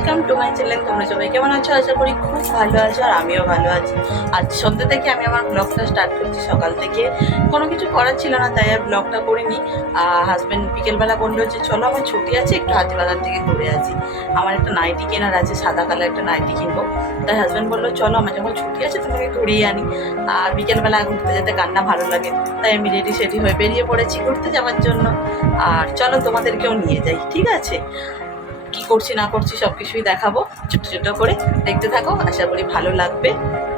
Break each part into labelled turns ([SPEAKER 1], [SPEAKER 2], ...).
[SPEAKER 1] Welcome to my channel তোমরা সবাই কেমন আছো? আশা করি খুব ভালো আছো আর আমিও ভালো আছি। আজ সন্ধ্যে থেকে আমি আমার ব্লগটা স্টার্ট করছি, সকাল থেকে। কোনো কিছু করার ছিল না, তাই আর ব্লগটা করিনি। হাজব্যান্ড বিকেলবেলা বলল যে, চলো, আমার ছুটি আছে, একটু হাতিবাগান থেকে ঘুরে আসি। আমার একটা নাইটি কেনার আছে, সাদা কালার একটা নাইটি কিনবো। তাই হাজব্যান্ড বলল, চলো, আমার যখন ছুটি আছে, তোমাকে ঘুরিয়ে আনি। আর বিকেলবেলা ঘুরতে যেতে কান্না ভালো লাগে। তাই আমি রেডি সেডি হয়ে বেরিয়ে পড়েছি ঘুরতে যাওয়ার জন্য। আর চলো, তোমাদেরকেও নিয়ে যাই, ঠিক আছে? কি করছি, না করছি সব কিছুই দেখাবো। ছোট ছোট করে দেখতে থাকো, আশা করি ভালো লাগবে।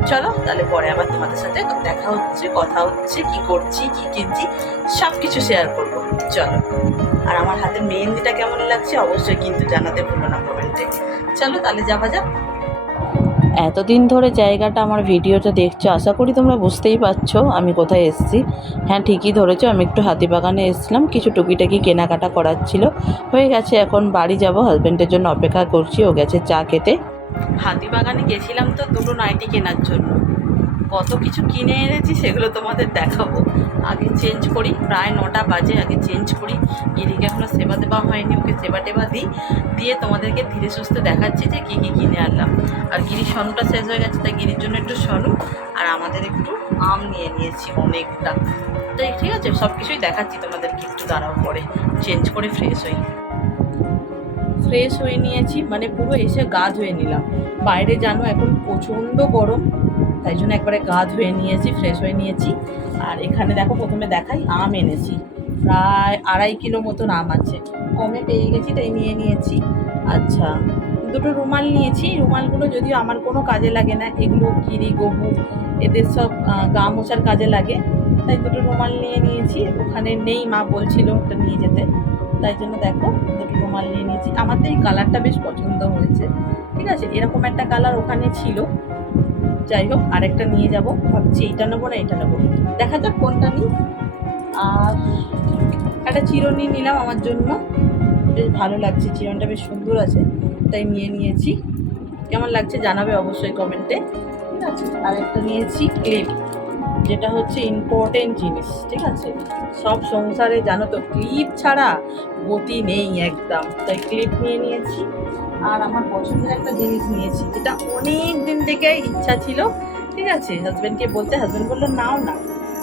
[SPEAKER 1] চলো, তাহলে পরে আবার তোমাদের সাথে দেখা হচ্ছে, কথা হচ্ছে, কি করছি, কি কিনছি সব কিছু শেয়ার করব। চলো। আর আমার হাতে মেহেন্দিটা কেমন লাগছে, অবশ্যই কিন্তু জানাতে ভুলো না কমেন্টে। চলো, তাহলে যাওয়া যাক। এতদিন ধরে জায়গাটা আমার ভিডিওটা দেখছ, আশা করি তোমরা বুঝতেই পারছ আমি কোথায় এসেছি। হ্যাঁ ঠিকই ধরেছো, আমি একটু হাতিবাগানে এসেছিলাম, কিছু টুকিটাকি কেনাকাটা করার ছিল। হয়ে গেছে, এখন বাড়ি যাব হাজব্যান্ডের জন্য অপেক্ষা করছি, ও গেছে চা খেতে। হাতিবাগানে গেছিলাম তো দুটো নাইটি কেনার জন্য। কত কিছু কিনে এনেছি সেগুলো তোমাদের দেখাবো। আগে চেঞ্জ করি, প্রায় নটা বাজে, আগে চেঞ্জ করি। গিরিকে এখনও সেবা দেওয়া হয়নি, ওকে সেবা টেবা দিই। দিয়ে তোমাদেরকে ধীরে সুস্থে দেখাচ্ছি যে কী কী কিনে আনলাম। আর গিরির সনুটা শেষ হয়ে গেছে, তাই গিরির জন্য একটু সনু আর আমাদের একটু আম নিয়ে নিয়েছি অনেকটা। তাই ঠিক আছে সব কিছুই দেখাচ্ছি তোমাদেরকে একটু দাঁড়াও পরে। চেঞ্জ করে ফ্রেশ হই। ফ্রেশ হয়ে নিয়েছি মানে পুরো এসে গা ধুয়ে নিলাম। বাইরে জানো এখন প্রচণ্ড গরম। তাই জন্য একবারে গা ধুয়ে নিয়েছি ফ্রেশ হয়ে নিয়েছি। আর এখানে দেখো প্রথমে দেখাই আম এনেছি। প্রায় আড়াই কিলো মতন আম আছে। কমে পেয়ে গেছি, তাই নিয়ে নিয়েছি। আচ্ছা দুটো রুমাল নিয়েছি। রুমালগুলো যদিও আমার কোনো কাজে লাগে না, এগুলো গিরি গবু এদের সব গা মোছার কাজে লাগে। তাই দুটো রুমাল নিয়ে নিয়েছি। ওখানে নেই মা বলছিল ওটা নিয়ে যেতে। তাই জন্য দেখো দুটো রুমাল নিয়ে নিয়েছি। আমার তো এই কালারটা বেশ পছন্দ হয়েছে। ঠিক আছে, এরকম একটা কালার ওখানে ছিল। যাই হোক, আরেকটা নিয়ে যাব। ভাবছি এইটা নেব না এটা নেব। দেখা যাক কোনটা নিই। আর একটা চিরনি নিলাম আমার জন্য। বেশ ভালো লাগছে, চিরনটা বেশ সুন্দর আছে, তাই নিয়ে নিয়েছি। কেমন লাগছে জানাবে অবশ্যই কমেন্টে। ঠিক আছে আর একটা নিয়েছি, ক্লিপ। যেটা হচ্ছে ইম্পর্টেন্ট জিনিস, ঠিক আছে? সব সংসারে জানো তো ক্লিপ ছাড়া গতি নেই একদম। তাই ক্লিপ নিয়ে নিয়েছি। আর আমার পছন্দের একটা জিনিস নিয়েছি, যেটা অনেক দিন থেকে ইচ্ছা ছিল, ঠিক আছে? হাজব্যান্ডকে বলতে হাজব্যান্ড বলল, নাও না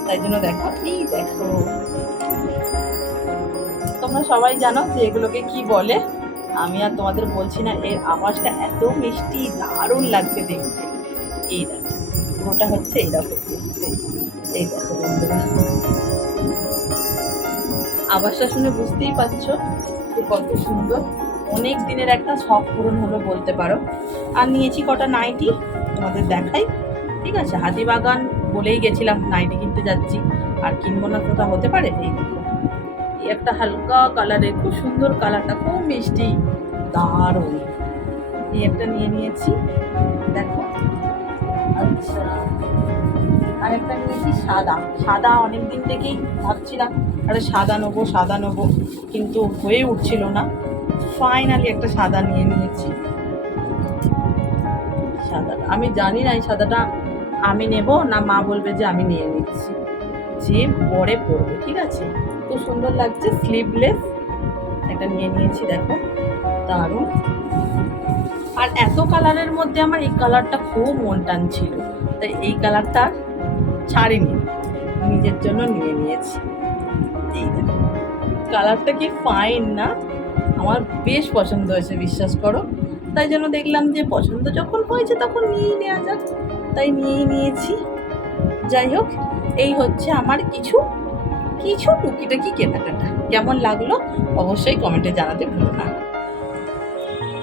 [SPEAKER 1] তাই জন্য দেখো, এই দেখো। তোমরা সবাই জানো যে এগুলোকে কি বলে? আমি আর তোমাদের বলছি না, এর আওয়াজটা এত মিষ্টি, দারুণ লাগছে দেখতে। এই দেখো, ওটা হচ্ছে এই দেখো এই দেখো বন্ধুরা। আওয়াজটা শুনে বুঝতেই পারছ যে কত সুন্দর। অনেক দিনের একটা শখ পূরণ হলো বলতে পারো। আর নিয়েছি কটা নাইটি, তোমাদের দেখাই। ঠিক আছে, হাতিবাগান বলেই গেছিলাম নাইটি কিনতে যাচ্ছি। আর কিনবো না কোথা হতে পারে? এই একটা হালকা কালারের, খুব সুন্দর কালারটা, খুব মিষ্টি। দারুণ। এই একটা নিয়ে নিয়েছি। দেখো। আচ্ছা। আর একটা নিয়েছি সাদা। সাদা অনেক দিন থেকেই ভাবছিলাম আরে সাদা নেব সাদা নেব। কিন্তু হয়ে উঠছিল না। ফাইনালি একটা সাদা নিয়ে নিয়েছি। সাদাটা, আমি জানি না এই সাদাটা আমি নেব না মা বলবে যে আমি নিয়ে নিচ্ছি। যে পরে পরবো, ঠিক আছে? খুব সুন্দর লাগছে স্লিভলেস একটা নিয়ে নিয়েছি, দেখো। দারুণ। আর এত কালারের মধ্যে আমার এই কালারটা খুব মন টানছিল তাই এই কালারটা ছাড়িনি। নিজের জন্য নিয়ে নিয়েছি। এই কালারটা কি ফাইন না? আমার বেশ পছন্দ হয়েছে, বিশ্বাস করো। তাই জন্য দেখলাম যে পছন্দ যখন হয়েছে তখন নিয়েই নেওয়া যাক। তাই নিয়েই নিয়েছি। যাই হোক, এই হচ্ছে আমার কিছু কিছু টুকিটাকি কেনাকাটা। কেমন লাগল অবশ্যই কমেন্টে জানাতে ভুলো না।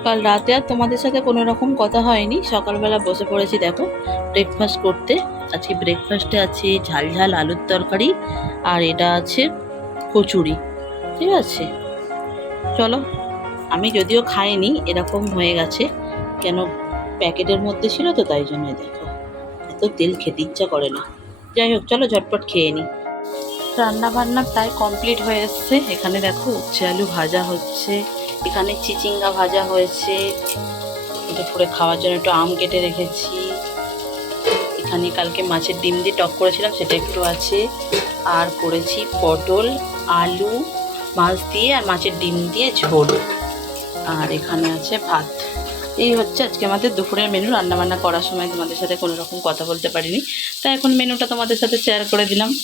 [SPEAKER 1] কাল রাতে আর তোমাদের সাথে কোনো রকম কথা হয়নি। সকালবেলা বসে পড়েছি, দেখো ব্রেকফাস্ট করতে। আজকে ব্রেকফাস্টে আছে ঝাল ঝাল আলুর তরকারি আর এটা আছে কচুরি, ঠিক আছে? চলো, আমি যদিও খাইনি, এরকম হয়ে গেছে। কেন, প্যাকেটের মধ্যে ছিল তো, তাই জন্য দেখো। এত তেল খেতে ইচ্ছা করে না। যাই হোক, চলো ঝটপট খেয়ে নিই রান্না বান্না প্রায় কমপ্লিট হয়ে এসছে। এখানে দেখো, উচ্ছে আলু ভাজা হচ্ছে। এখানে চিচিঙ্গা ভাজা হয়েছে। দুপুরে খাওয়ার জন্য একটু আম কেটে রেখেছি। এখানে কালকে মাছের ডিম দিয়ে টক করেছিলাম, সেটা একটু আছে। আর করেছি পটল, আলু, মাছ দিয়ে আর মাছের ডিম দিয়ে ঝোল। আর এখানে আছে ভাত। এই হচ্ছে আজকে আমাদের দুপুরের মেনু রান্নাবান্না করার সময় তোমাদের সাথে কোনো রকম কথা বলতে পারিনি। তাই এখন মেনুটা তোমাদের সাথে শেয়ার করে দিলাম।